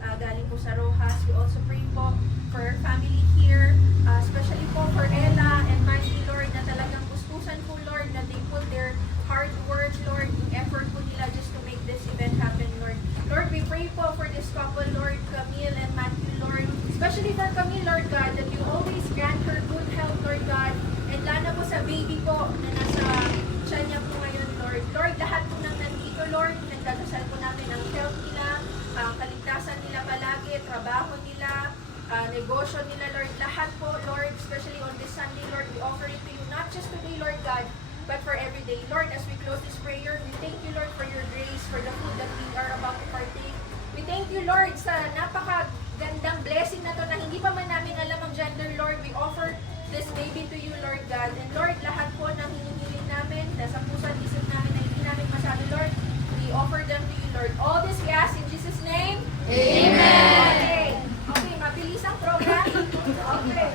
galing po sa Rojas. We also pray po for our family here, especially po for Ella and Mandy, Lord, na talagang gustusan po, Lord, na they put their hard work, Lord, yung effort po nila just to make this event happen, Lord. Lord, we pray po for this couple, Lord, Camille and Matthew, Lord, especially for Camille, Lord God, that you always grant her good health, Lord God, and lana po sa baby po na nasa tiyan niya po ngayon, Lord. Lord, lahat po nang nandito, Lord, nagdadasal po namin ang health nila, kaligtasan nila palagi, trabaho nila, negosyo nila, Lord, lahat po, Lord, especially on this Sunday, Lord, we offer it to you, not just today, Lord God, but for every day. Lord, as we close this prayer, we thank you, Lord, for your grace, for the food that we are about to partake. We thank you, Lord, sa napakagandang blessing na to na hindi pa man namin alam ang gender, Lord. We offer this baby to you, Lord God. And Lord, lahat po ng hinihiling namin, nasa puso at isip namin na hindi namin masabi, Lord, we offer them to you, Lord. All this we ask in Jesus' name. Amen. Okay, mabilis ang program. Okay.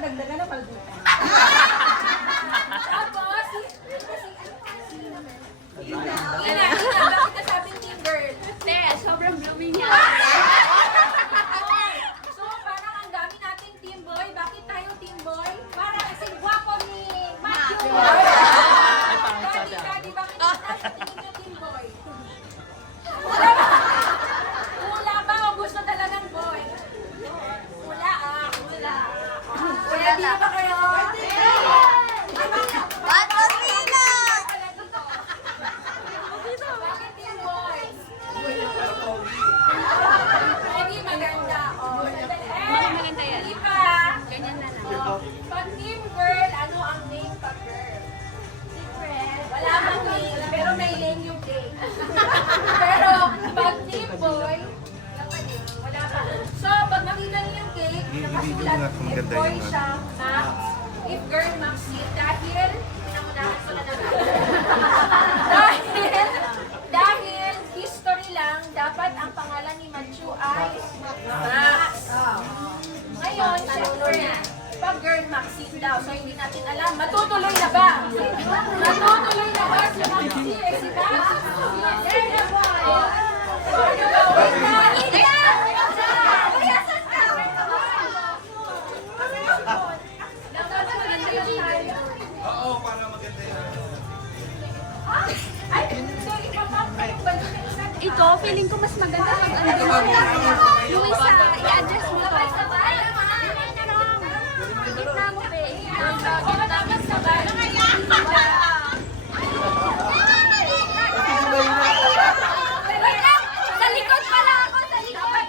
Dagdagan na palbutan. Tapos, Ina, bakit nasabing team girl? Sobrang blooming niya. So, parang ang dami nating team boy. Bakit tayo team boy? Para kasi gwapo ni Matthew. Daddy, bakit tayo tingin niyo team boy? Hula ba o gusto talagang boy? Hula. Ready na ba kayo? Batos nila! Bakit team boys? Hindi maganda. Maganda yan. Hindi pa. Ganyan na lang. Pag team girl, ano ang name pag girl? Secret. Wala mang name, pero may name yung name. Pero pag team boy, wala pa. So, pag makita niyo yung cake, nakasulat, if boy siya, Max, if girl, Maxine, dahil, pinamunahan ko na naman. dahil history lang, dapat ang pangalan ni Matthew ay Max. Ngayon, syempre, pag girl, Maxine daw, so hindi natin alam, matutuloy na ba? Matutuloy na ba si Maxine? Si Max? There na ba? Ano ba? Wait na! Oo, para maganda yan. Ay, so ipapapay ba yun yung isa? Ito, feeling ko mas maganda pag ano. Luisa, i-adjust mo to. Gitna mo, be. Dapat sabay. Wait lang! Sa likod pala ako, sa likod!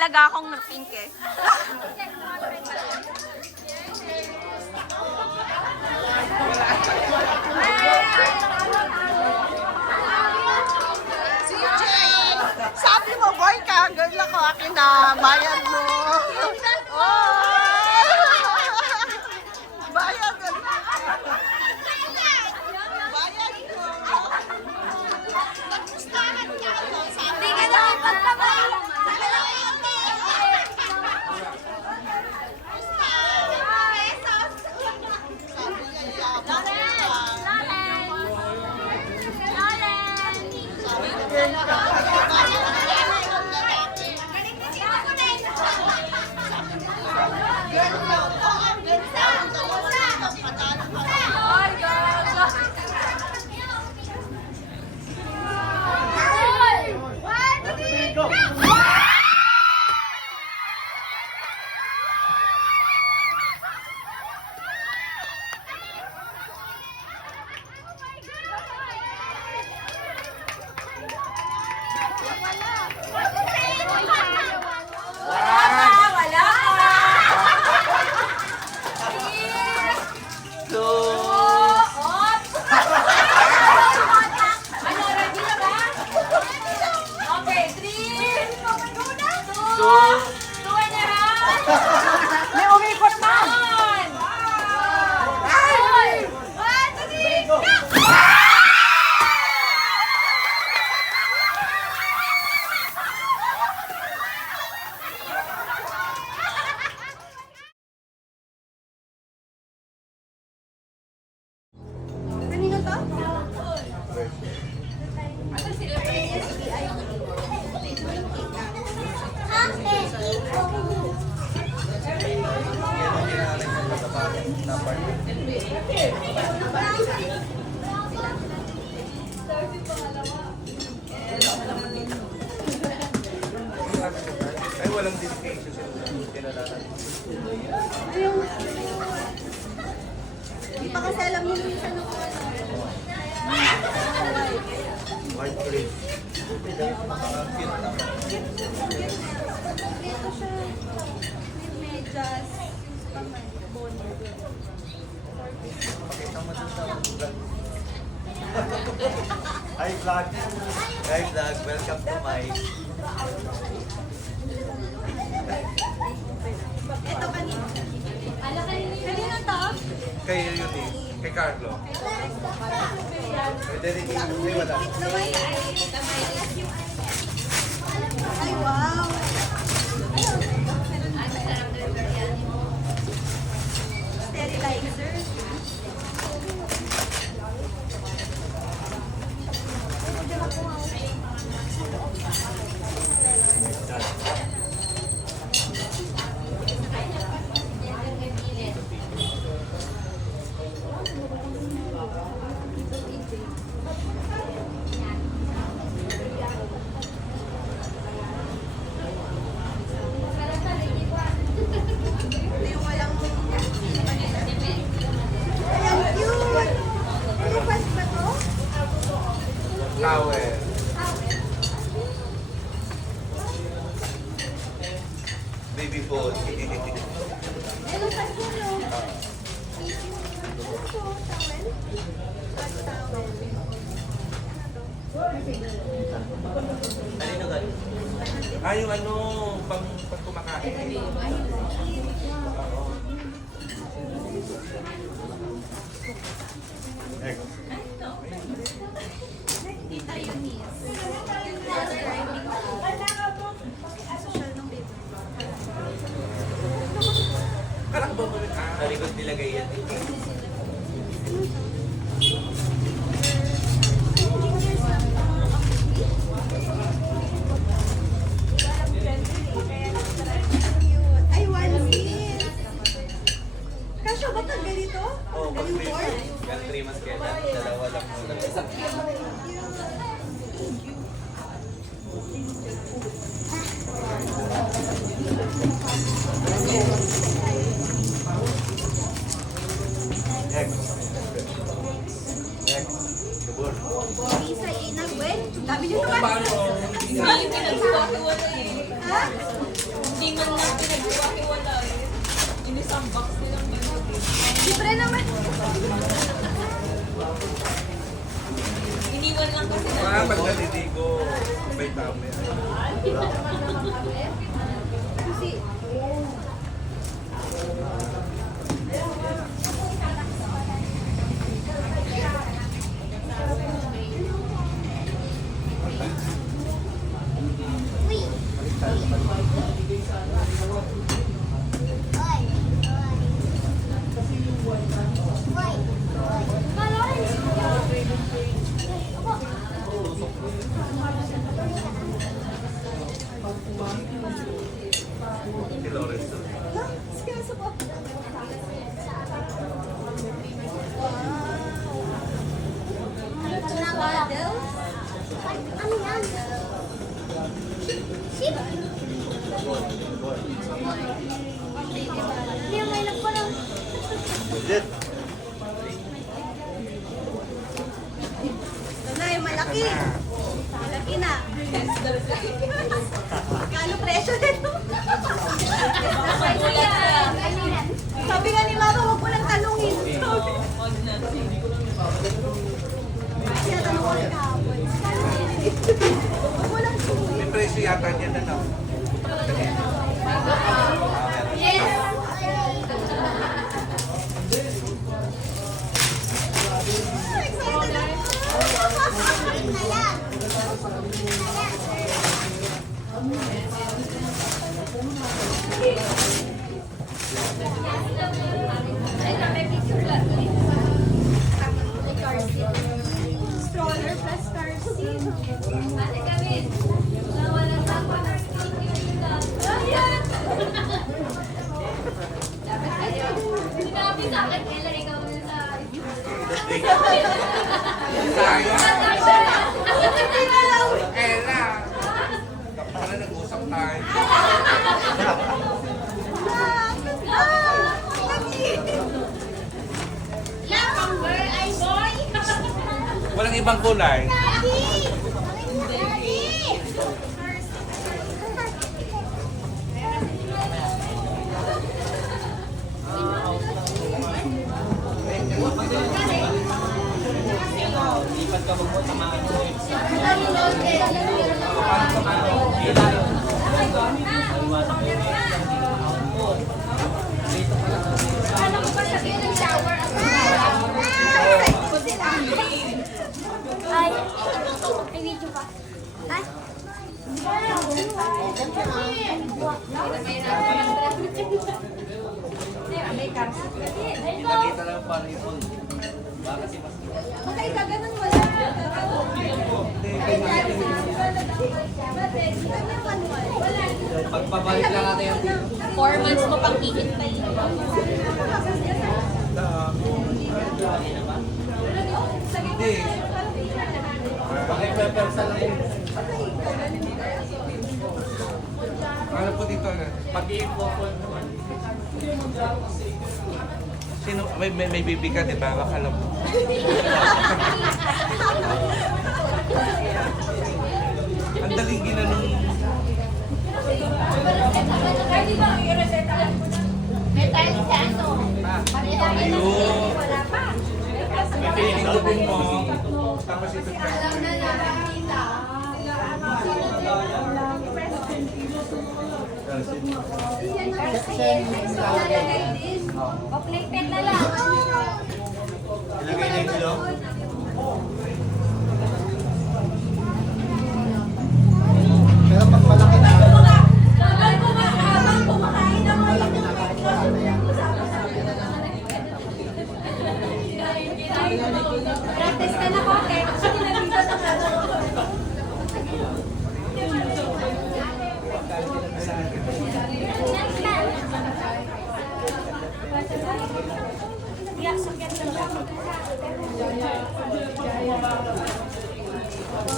talaga akong pink eh. Sabi mo, boy ka, girl ako, akin na, bayad mo. Oh! Bayad mo. Bayad mo. Nagpustahan ka ako. Sabi Hindi ka na ipagkamay. May umikot na. Kanino to? Ay, walang dedication sa kinalanan. Hindi pa kasi alam mo minsan ako White green. Dito siya. With medyas. Pakita mo dun sa vlog. Hi vlog. Hi vlog. Welcome to my... Ito kanino? Kanino to? Kay yun eh. Kay Carlo. May dedication. May wala. Ay, wow! Sterilizer. Towel. Baby food. Kanino galing? Ah, yung ano, pang kumakain. Oo. Next. Parang ba mo sa likod nilagay yan? Ay, one piece. Kasya ba ito ganito? Oo, pag 3 months kailan, dalawa lang muna. Next. Next. Subur. Isa, inag, wait. Dami nyo naman. Ha? Libre naman. Mga pag naliligo, may tama yan. Si Lawrence. Ano yan? Sheep? Hindi, may nagparang. Legit. Ito na yung malaki. Malaki na. Kano presyo nito? Sabi nga ni Mama, huwag mo lang tanungin. Tinatanong ko rin kahapon. Huwag mo lang tanungin. May presyo yata niyan na no? Excited ako. Na yan. Stroller plus car seat. Ate kami. Nawala sa ako ng ayan. Sinabi sa akin, Ella, ikaw na sa... Ella! Para nag-usap tayo. Walang ibang kulay. Ano ko pa sabihin ng shower? Ay, may video pa. Ay. Nakita lang pa rin yun. Bakit gaganon wala? Pagpabalik lang natin yung 4 months mo pang hihintay. Hindi. pakipepersa lang yun. Ano po dito? Pag-i-import naman. Sino? May baby ka, di ba? Baka alam mo. Ang daling ginanong. May tayo sa ano? Ayun. Pipindupin mo. Tapos ito. O playpen na lang. Ilagay na yung ilong. Pero pag malaki na, Habang kumakain ng mga Practice ka na konti.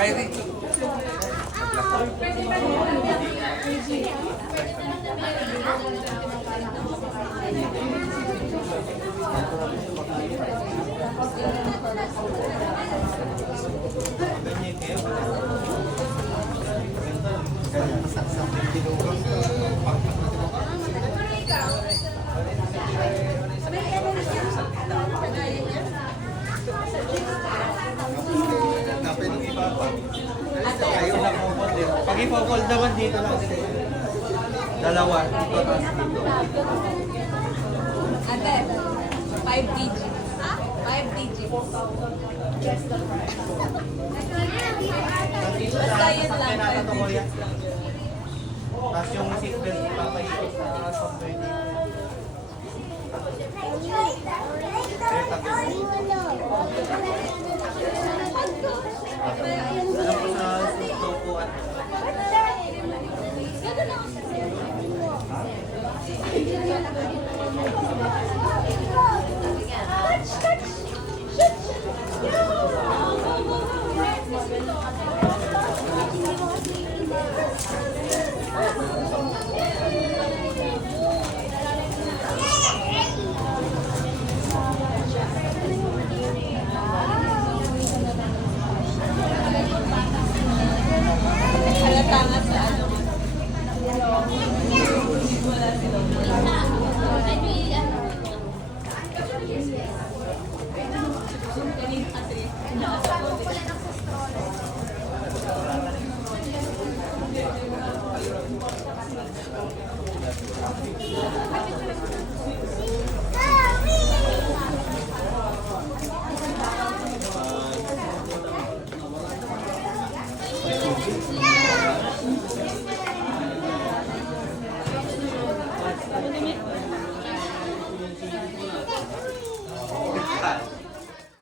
Kaya dito. saksak yung tinugang. Pag ipo-fold naman dito lang. Dalawa. Dito tapos dito. Ate, 5 kg. 5 kg. Basta yun lang, 5 kg. Tapos yung seatbelt papaikot sa software dito. Alam ko sa Topo at Halata nga sa ano. Wala sila. Yeah!